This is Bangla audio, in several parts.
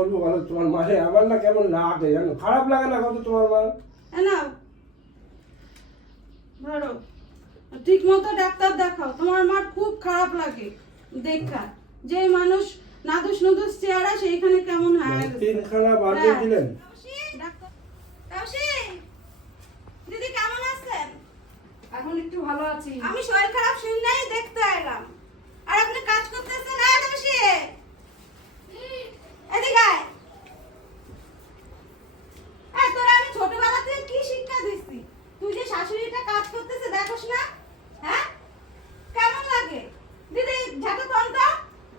বলব বলো তোমার মারে আমার না কেমন লাগে জানো? খারাপ লাগে না কত তোমার মা নাও ধরো ঠিক মতো ডাক্তার দেখাও তোমার মার খুব খারাপ লাগে দেখা। যে মানুষ নাদুস নুদুস চেহারা সেইখানে কেমন হয়ে গেছে? তিনখানা হ্যাঁ। দিলেন? দিদি কেমন আছেন? এখন একটু ভালো আছি। আমি শরীর খারাপ শুনেই দেখতে এলাম আর আপনি কাজ করতেছেন না তাওসি এদিকে আয়। এই, তোরা আমি ছোটবেলা থেকে কি শিক্ষা দিচ্ছি তুই যে শাশুড়িটা কাজ করতেছে দেখোস না হ্যাঁ কেমন লাগে দিদি ঝাঁটো তন্তা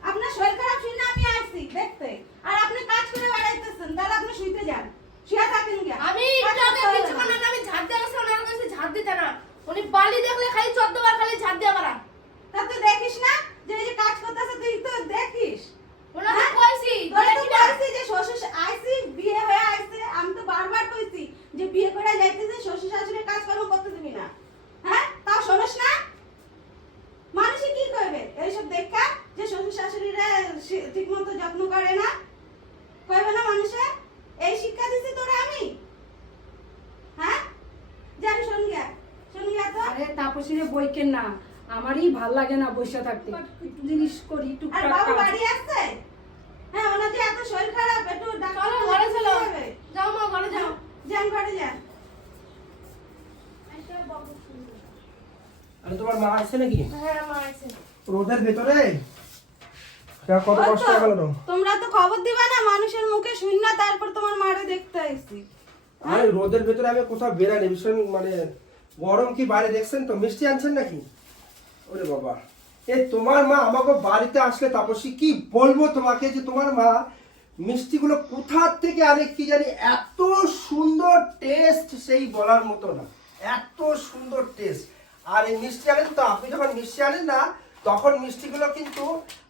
আপনার শরীর খারাপ শুনে আমি আসছি দেখতে আর আপনি কাজ করে বেড়াইতেছেন তাহলে আপনি শুইতে যান শুয়ে থাকেন কে আমি কাজ একটু আগে করতে হবে কিছুক্ষণ না। আগে আমি ঝাড় দিয়ে গেছিলাম ওনার কাছে ঝাড় দিতে না উনি বালি দেখলে খালি চোদ্দ বার খালি ঝাড় দিয়ে তা তুই দেখিস না যে এই যে কাজ করতেছে তুই তো দেখিস ওনাকে হ্যাঁ? কইছি তোরা তো দেখি না। বলছি যে শ্বশুর আইসি বিয়ে হয়ে আইছে আমি তো বারবার কইছি যে বিয়ে করে যাইতেছে শ্বশুর শাশুড়ির কাজকর্ম করতে দিবি না হ্যাঁ তাও শোনস না মানুষে কি করবে এইসব দেখা যে শ্বশুর শাশুড়িরা ঠিক মতো যত্ন করে না কইবে না মানুষে এই শিক্ষা দিছি তোরা আমি হ্যাঁ জান শোন গিয়া শোন গিয়া তো তাপসীরে বইকেন না আমারই ভালো লাগে না বসে থাকতে। একটু জিনিস করি টুকটাক বাবু বাড়ি আসছে হ্যাঁ ওনার যে এত শরীর খারাপ একটু চলো ঘরে চলো। যাও মা ঘরে যাও। যান ঘরে যান। আর তোমার মা আছে নাকি? হ্যাঁ মা আছে। রোদের ভেতরে? কত কষ্ট হয়ে তোমরা তো খবর দিবা না মানুষের মুখে শুন না তারপর তোমার মারে দেখতে আইছি আর রোদের ভেতরে আমি কোথাও বেরানি ভীষণ মানে গরম কি বাইরে দেখছেন তো? মিষ্টি আনছেন নাকি? ওরে বাবা। এ তোমার মা আমাকে বাড়িতে আসলে তাপসী কি বলব তোমাকে যে তোমার মা মিষ্টিগুলো কোথা থেকে আনে কি জানি এত সুন্দর টেস্ট সেই বলার মতো না। এত সুন্দর টেস্ট আর এই মিষ্টি আনেন তো আপনি যখন মিষ্টি আনেন না তখন মিষ্টিগুলো কিন্তু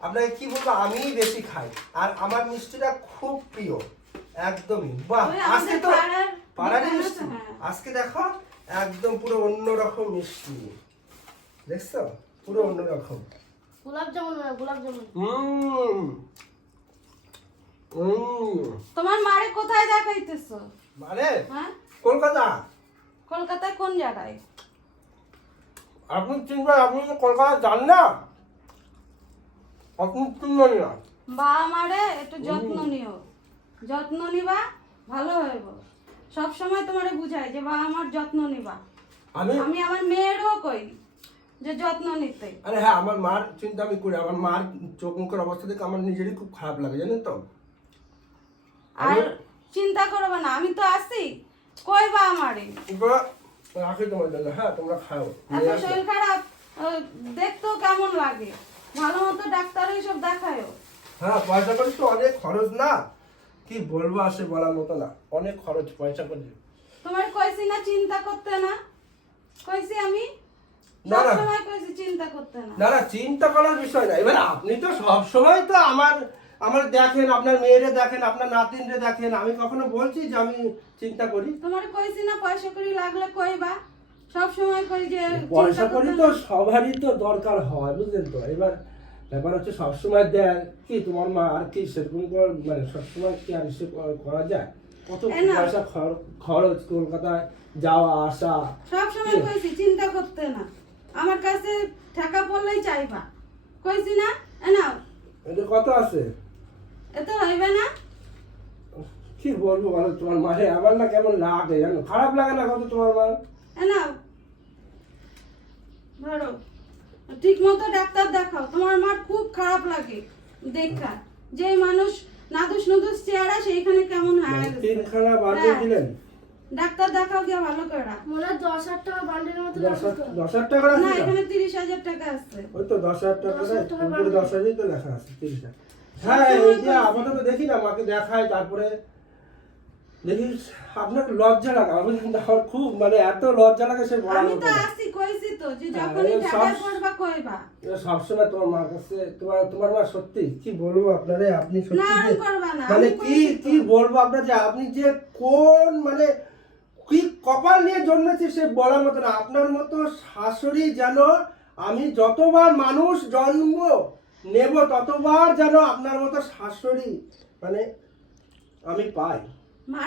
আপনাকে কি বলব আমিই বেশি খাই। আর আমার মিষ্টিটা খুব প্রিয়। একদমই। বাহ আজকে তো পাড়ার মিষ্টি। হ্যাঁ। আজকে দেখো একদম পুরো অন্যরকম মিষ্টি। দেখছ? পুরো অন্যরকম। গোলাপ জামুন না গোলাপ জামুন হুম হুম তোমার মারে কোথায় দেখাইতেছো? মানে হ্যাঁ? কলকাতা? কলকাতায় কোন জায়গায়? আপনি চিনবেন আপনি তো কলকাতা যান না? আপনি চিনবেন না বাবা মারে একটু যত্ন নিও। যত্ন নিবা ভালো হইব। সব সময় তোমারে বুঝাই যে বাবা আমার যত্ন নিবা। আমি আমি আমার মেয়েরও কই যে যত্ন নিতে। আরে হ্যাঁ আমার মার চিন্তা আমি করি। আমার মার চোখ মুখের অবস্থা দেখে আমার নিজেরই খুব খারাপ লাগে জানেন তো? আর চিন্তা করবে না আমি তো আছি। কইবা আমারে? এবার রাখি তোমার জন্য হ্যাঁ তোমরা খাও এত শরীর খারাপ আহ, দেখতেও কেমন লাগে? ভালো মতো ডাক্তার সব দেখায়ও। হ্যাঁ পয়সা করি তো অনেক খরচ না। কি বলব আসে বলার মতো না। অনেক খরচ পয়সা করি তোমার কইছি না চিন্তা করতে না। কইছি আমি? না, না। চিন্তা করতে না। না না চিন্তা করার বিষয় না। এবার আপনি তো সব সময় তো আমার আমার দেখেন আপনার মেয়েরে দেখেন আপনার নাতিনরে দেখেন। আমি কখনো বলছি যে আমি চিন্তা করি? তোমার কইছি না পয়সা করি লাগলে কইবা। সব সময় কই যে পয়সা করি তো সবারই তো দরকার হয় বুঝলেন তো? এবার ব্যাপার হচ্ছে সবসময় দেয় কি তোমার মা আর কি সেরকম মানে সবসময় কি আর সে করা যায়? কত। পয়সা খর- খরচ কলকাতায় যাওয়া আসা সব সময় কি? কইছি চিন্তা করতে না। আমার কাছে টাকা পড়লেই চাইবা। কইছি না? এ নাও এটা কত আছে? এত হইবে না। কি বলব বলো তোমার মারে আমার না কেমন লাগে জানো? খারাপ লাগে না কত তোমার মা নাও ধরো ঠিক মতো ডাক্তার দেখাও। তোমার মার খুব খারাপ লাগে। দেখা। যে মানুষ নাদুস নুদুস চেহারা সেইখানে কেমন হয়ে তিনখানা বানিয়ে হ্যাঁ। দিলেন ডাক্তার দেখাও গিয়া ভালো করে মনে হয় দশ হাজার টাকা বান্ডেলের মতো দশ লাগছে তো। হাজার- দশ হাজার টাকা না আছে এখানে তিরিশ হাজার টাকা আছে। ওই তো দশ হাজার টাকা তো লেখা আছে তিরিশ হাজার। হ্যাঁ এই যে তো- দেখি না মাকে দেখায় তারপরে দেখি আপনার লজ্জা লাগে আমার আমার খুব মানে এত লজ্জা লাগে সে আমি তো। আসি কইছি তো যে হ্যাঁ, যখনই সব- পড়বা কইবা। এটা সবসময় তোমার মার কাছে তোমার তোমার মা সত্যি কি বলব আপনারে? আপনি সত্যি করবা মানে কি কি বলব আপনার যে আপনি যে কোন মানে কি কপাল নিয়ে জন্মেছে সে বলার মতো না। আপনার মতো শাশুড়ি যেন আমি যতবার মানুষ জন্ম নেব ততবার যেন আপনার মতো শাশুড়ি মানে আমি পাই।